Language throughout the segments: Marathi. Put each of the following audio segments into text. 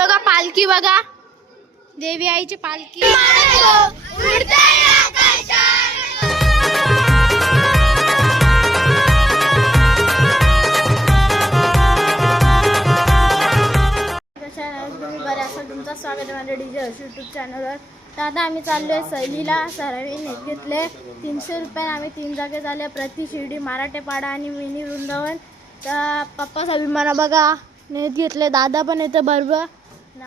बघा पालखी बघा, देवी आईची पालखी. तुम्ही बरे असाल, तुमचं स्वागत आहे माझ्या डीजे हर्ष यूट्यूब चॅनलवर. तर आता आम्ही चाललोय सहलीला. सरांनी नेट घेतले 300 रुपये. आम्ही 3 जागे झाले, प्रति शिर्डी, मराठेपाडा आणि मिनी वृंदावन. तर पप्पा अभिमाना बघा नेट घेतले, दादा पण येतं बरोबर,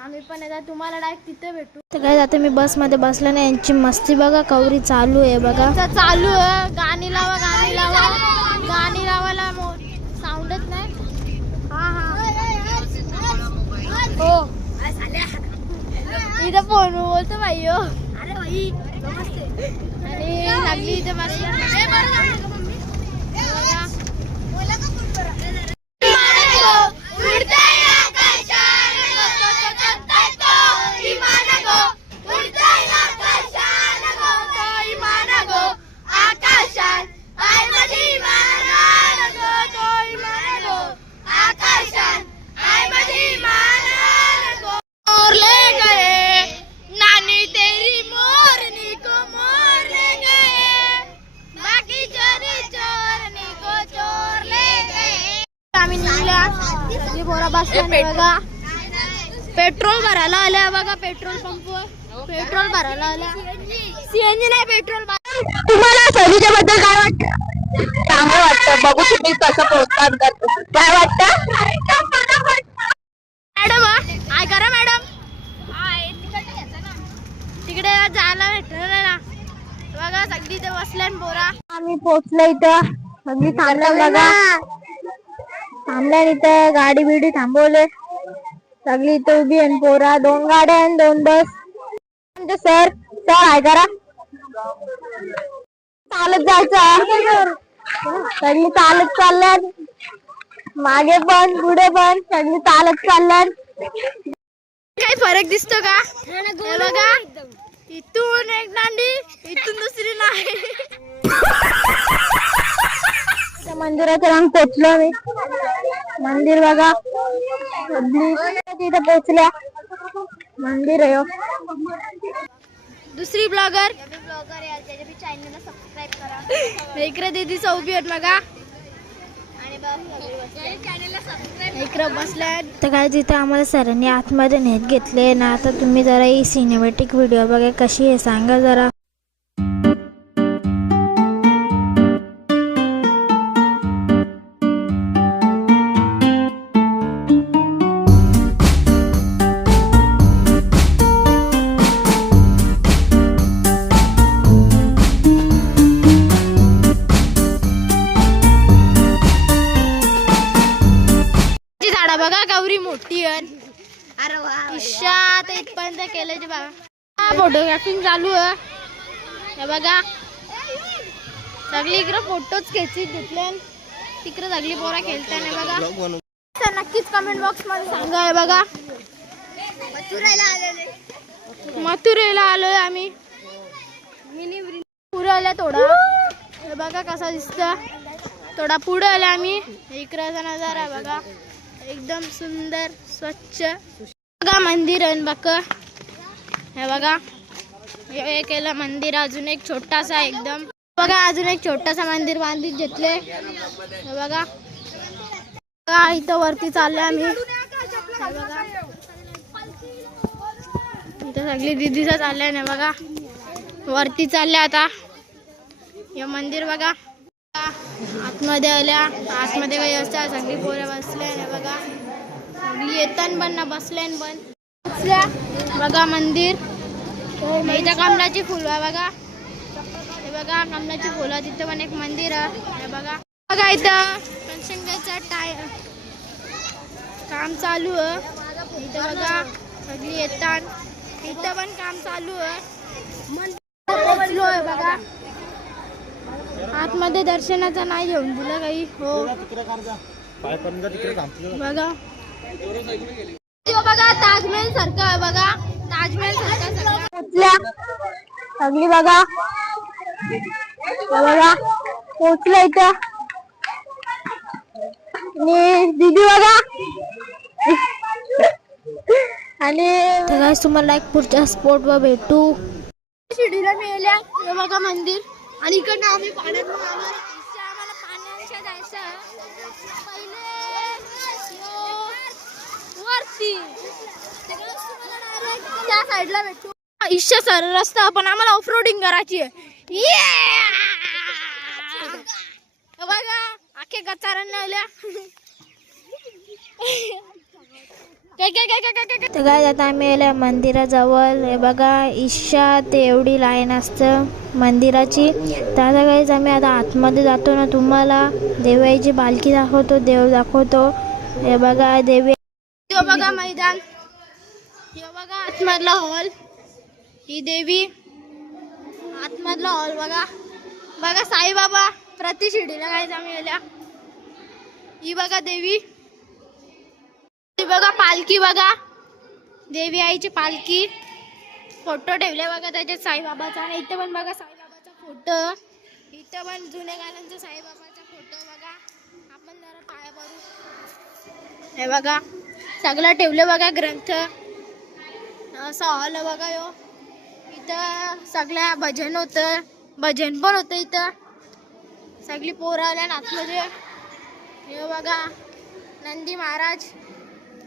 आम्ही पण येतात. तुम्हाला डायरेक्ट तिथे भेटू. तर काय जाते मी बसमध्ये बसले ना, यांची मस्ती बघा कवरी चालू आहे बघा, चालू आहे. गाणी लावा, गाणी लावा, गाणी लावायला साऊंडच नाही. हा हा हो, इथं फोन बोलतो भाई हो. अरे भाई आणि लागली इथे बसल्या. बघा पेट्रोल भरायला आल्या बघा, पेट्रोल पंपवर पेट्रोल भरायला आल्या. सीएनजी नाही, पेट्रोल. तुम्हाला सहलीच्या बद्दल काय वाटतं? चांगलं वाटतं. बघू तुम्ही कसं प्रोत्साहन करतो. काय वाटतं मॅडम? काय करा मॅडम, तिकडे जायला भेटणार ना बघा. सगळी इथे बसल्या पोरा. आम्ही पोहोचलो इथं, सगळी थांबलं बघा, थांबल्या इथं. गाडी बिडी थांबवले, सगळी इथं उभी आहे. पोरा 2 गाड्या आणि 2 बस. सर काय करा, चालत जायचं. सगळी चालत चालल्यात, मागे पण पुढे पण सगळी चालत चालल्यात. काही फरक दिसतो का? बघा, इथून एक दांडी, इथून दुसरी नाही. मंदिराच्या रंग पोचलो मी. मंदिर बघा, तिथं पोचल्या. मंदिर आहे. दुसरी ब्लॉगर चॅनलला सबस्क्राईब करा. इकडे दीदी उभी आहेत बघा, इकडे बसल्या. तर काय तिथे आम्हाला सरांनी आतमध्ये नेट घेतले ना. आता तुम्ही जरा ही सिनेमॅटिक व्हिडिओ बघा कशी आहे सांगा जरा. बघा गौरी मोठी आहे. अरे वा, इथपर्यंत केलं जे बघा. फोटोग्राफिंग चालू आहे हे बघा. सगळी इकडे फोटोच घेतले, तिकडे सगळी पोरा खेळताना बघा. तर नक्कीच कमेंट बॉक्स मध्ये सांगा. आहे बघा, मथुरेला आलोय आम्ही. पुढे आल्या थोडा, हे बघा कसा दिसतं. थोडा पुढे आल्या आम्ही. इकडचा नजारा बघा, एकदम सुंदर स्वच्छ बघा. मंदिर आहे बघा, हे बघा. हे केलं मंदिर. अजून एक छोटासा एकदम बघा, अजून एक छोटासा मंदिर बांधित घेतले हे बघा. इथं वरती चालले आम्ही. हे बघा, इथं सगळी दीदीचा चाललंय ना बघा. वरती चालले आता. हे मंदिर बघा. आतमध्ये आल्या, आतमध्ये काही असतात सगळी पोरं बसले ना बघा. सगळी येताना पण ना बसल्या पण बसल्या बघा. मंदिर इथं कमळाची फुलं आहे बघा. हे बघा कमळाची फुलं. तिथं पण एक मंदिर आहे हे बघा. बघा इथं कन्स्ट्रक्शनचं काम चालू आहे. इथं बघा सगळी येतात. इथं पण काम चालू आहे. पोहोचलो आहे बघा. आतमध्ये दर्शनाचा नाही घेऊन दिलं काही. हो बघा, बघा ताजमहल सारखं आहे बघा. ताजमहल सारखा सगळी बघा बघा पोचलं इथं. दीदी बघा आणि तर guys, तुम्हाला एक पुढच्या स्पॉटवर भेटू. शिर्डीला मिळाल्या हे बघा मंदिर आणि इकडनं आम्ही पाण्यात आम्हाला पाण्याच्या जायचं पहिले वरती त्या साईडला भेटू. इच्छा सर रस्ता पण आम्हाला ऑफरोडिंग करायची आहे. बघा आखे गचारांना आल्या. तर काय आता आम्ही आल्या मंदिराजवळ. हे बघा इच्छा ते एवढी लाईन असतं मंदिराची. तर आता काहीच आम्ही आता आतमध्ये जातो ना, तुम्हाला देवाची पालखी दाखवतो, देव दाखवतो. हे बघा देवी, हे बघा मैदान, हे बघा आतमधला हॉल, ही देवी आतमधला हॉल बघा. बघा साईबाबा प्रति शिर्डीला काहीच आम्ही आल्या. ही बघा देवी, बघा पालखी, बघा देवी आईची पालखी. फोटो ठेवले बघा त्याच्यात साईबाबाचा. आणि इथं पण बघा साईबाबाचा फोटो. इथं पण जुन्या गाण्यांचा साईबाबाचा फोटो बघा. आपण जरा पाया पडू. हे बघा सगळं ठेवलं बघा ग्रंथ. असं हॉल बघा यो. इथं सगळ्या भजन होतं, भजन पण होतं इथं. सगळी पोरं आल्या आतमध्ये. हे बघा नंदी महाराज.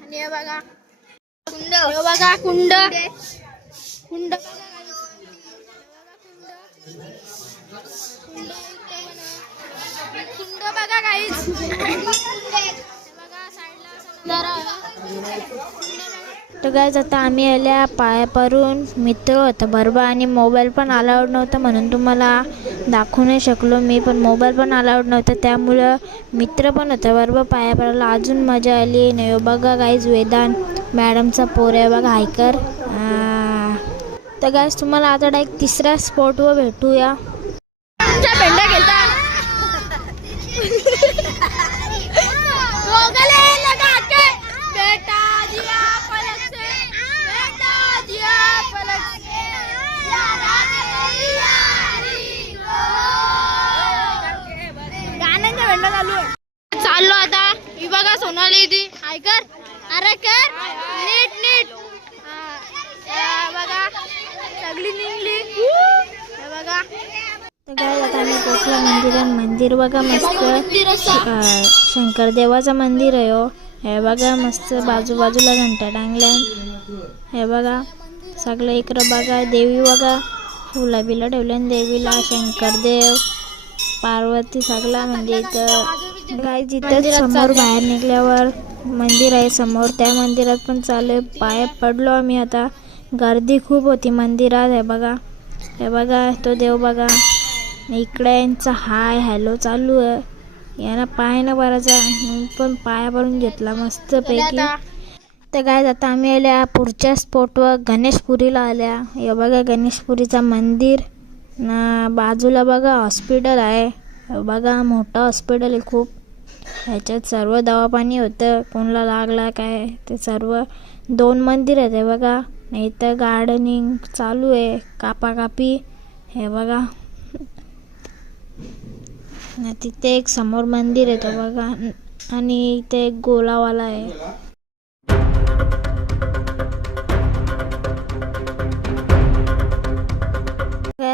आणि हे बघा कुंड, हे बघा कुंड, कुंड कुंड बघा काहीच. तर गाईज आता आम्ही आल्या पाया परून. मित्र होता बरोबर आणि मोबाईल पण अलाउड नव्हता म्हणून तुम्हाला दाखवू नाही शकलो मी. पण मोबाईल पण अलाउड नव्हता त्यामुळं मित्र पण होता बरोबर पाया पडायला. अजून मजा आली नाही. बघा गाईज वेदांत मॅडमचा पोर आहे बघा हायकर. तर गाईज तुम्हाला आता डायरेक्ट तिसऱ्या स्पॉटवर भेटूया. भेंडा खेळता चाललो आता. ही बघा सोनाली ती ऐकर. अरे कर नीट नीट. बघा सगळी निघली. हे बघा तर काय आता आम्ही पोचलो मंदिरात. मंदिर बघा मस्त शंकर देवाचं मंदिर आहे हो. हे बघा मस्त बाजूबाजूला घंटा टांगल्या. हे बघा सगळं इकडं बघा. देवी बघा फुला बिला ठेवल्या देवीला. शंकरदेव पार्वती सगळा म्हणजे इथं काय. जिथं समोर बाहेर निघल्यावर मंदिर आहे समोर, त्या मंदिरात पण चालू पाया पडलो आम्ही आता. गर्दी खूप होती मंदिरात. हे बघा, हे बघा तो देव बघा. इकडे यांचा हाय हॅलो चालू आहे. यांना पाय न भरायचा पण पाया भरून घेतला मस्त पैकी. तर काय आता आम्ही आल्या पुढच्या स्पॉटवर गणेशपुरीला आल्या. हे बघा गणेशपुरीचा मंदिर ना. बाजूला बघा हॉस्पिटल आहे. बघा मोठं हॉस्पिटल आहे खूप. ह्याच्यात सर्व दवापाणी होतं. कोणाला लागला काय ते सर्व. 2 मंदिर आहेत हे बघा. इथं गार्डनिंग चालू आहे, कापाकापी. हे बघा तिथे एक समोर मंदिर आहे तो बघा. आणि इथे एक गोलावाला आहे.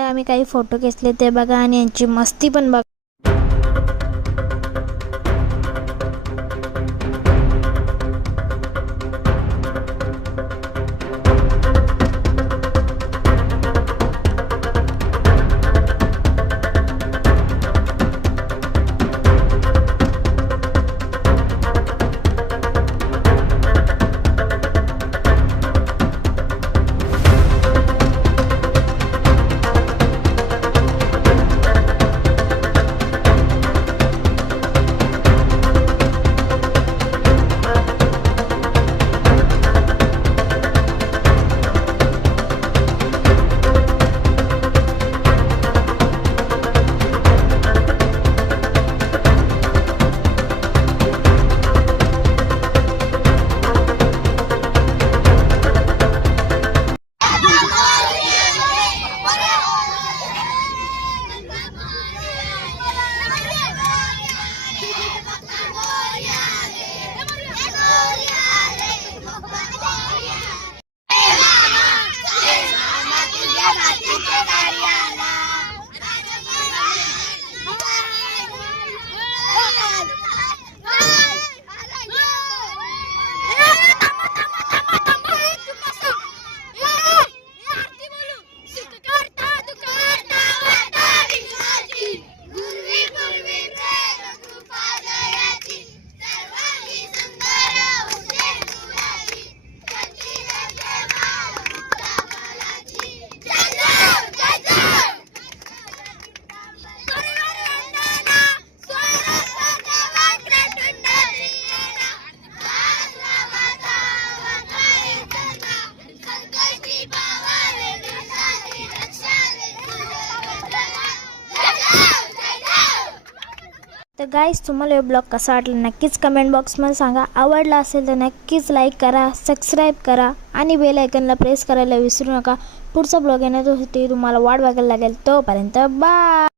आम्ही काही फोटो घेतले ते बघा. आणि यांची मस्ती पण बघा. गाईस, तुम्हाला हे ब्लॉग कसा वाटला नक्कीच कमेंट बॉक्समध्ये सांगा. आवडला असेल तर नक्कीच लाईक करा, सबस्क्राईब करा आणि बेल आयकनला प्रेस करायला विसरू नका. पुढचा ब्लॉग येण्यासाठी तुम्हाला वाट बघायला लागेल. तोपर्यंत बाय.